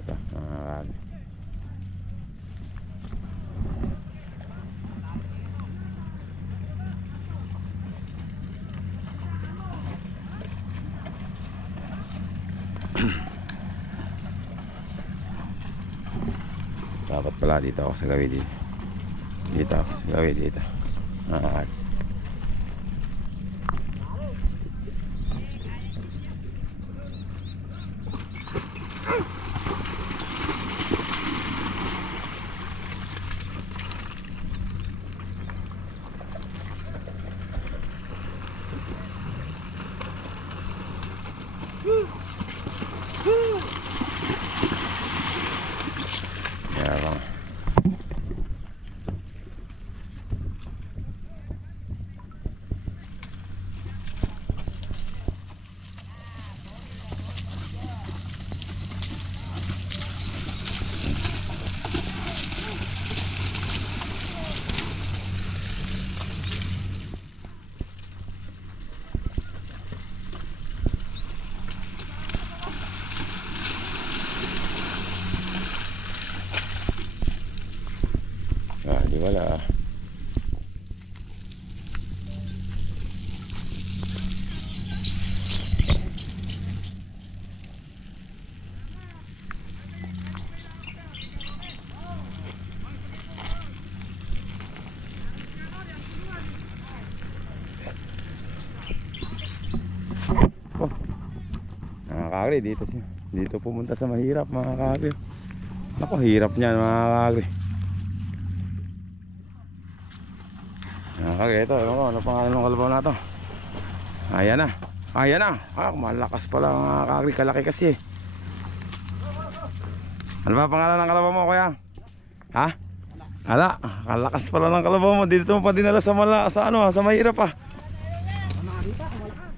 ito. Mga kagri. Dapat pala dito ako sa gawi dito. Dito ako sa gawi dito. Mga kagri. Kaya lang. Ah, di wala ah. Oh. Mga kagri, dito. Dito pumunta sa mahirap mga kagri. Ako, hirap niyan mga kagri. Okay, ito. Ano, ano pangalan ng kalabaw na to? Ayan na. Ayan na. Ah, malakas pala mga kakri. Kalaki kasi eh. Ano ba pangalan ng kalabaw mo, kuya? Ha? Ala, kalakas pala ng kalabaw mo. Dito mo pa dinala sa mala, sa ano, sa mahirap ah.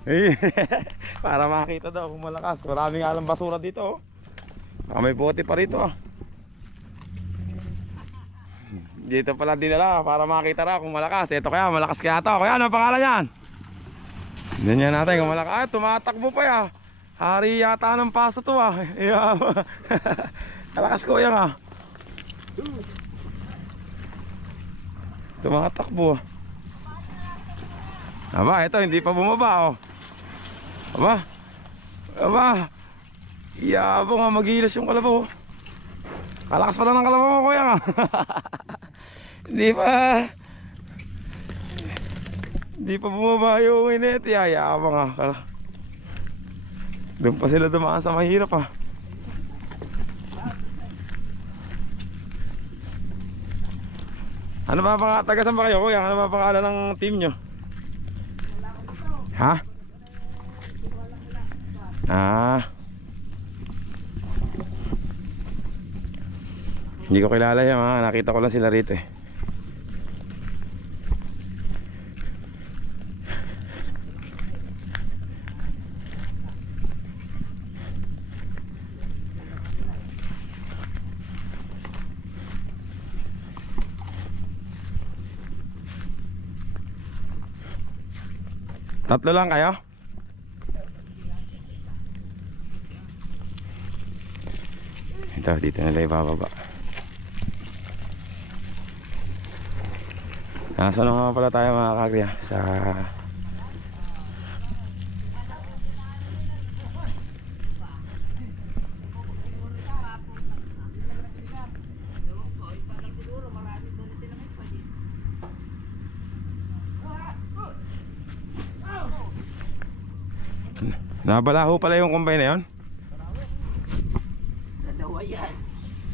Eh, para makita daw kung malakas. Marami nga lang basura dito oh. Baka may bote pa rito ah. Dito pala dinala para makita raw kung malakas. Ito kaya, malakas kaya to. Kuya, ano ang pangalan yan? Ganyan natin kung malakas. Ay, tumatakbo pa ya. Hari yata ng paso to ah. Yeah. Malakas ko yan ah. Tumatakbo ah. Aba, ito hindi pa bumaba oh. Aba. Aba. Iyabo nga magilas yung kalabaw. oh. Kalakas pala ng kalabaw mo kuya nga. Hindi pa. Hindi pa bumaba yung init. Yayabang ah. Doon pa sila dumaan sa mahirap ah. Ano ba pang taga saan ba kayo kuya? Ano ba pangalan ng team nyo? Ha? Ah. Hindi ko kilala yan mga nakita ko lang sila rito eh. Tatlo lang kayo? Ito, dito nila ibababa. Nasa na nga pala tayo mga kagri ah, sa Nabalaho pala yung kumbay na yun? Dalawa yan.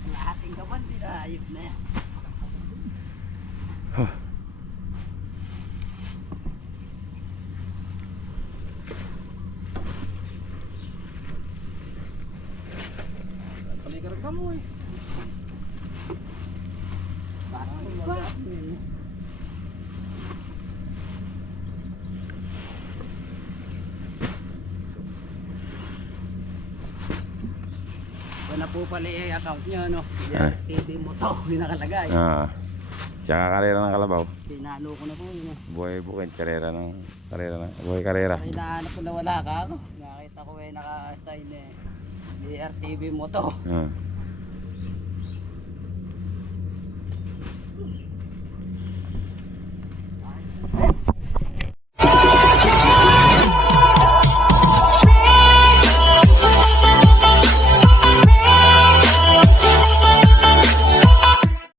Ang ating gawan, dinayop na yan. Paligarag ka mo eh. Bakit ba? Wala po pala yung account nyo, no? Ah. TV mo to, yung nakalagay. Ah. Tsaka karera ng kalabaw. Tinalo ko na po yun. eh. Buhay bukid, karera ng karera ng buhay karera. Ay, nahanap ko na wala ka, no? Nakita ko eh, naka-sign eh. DRTV mo to. Ah.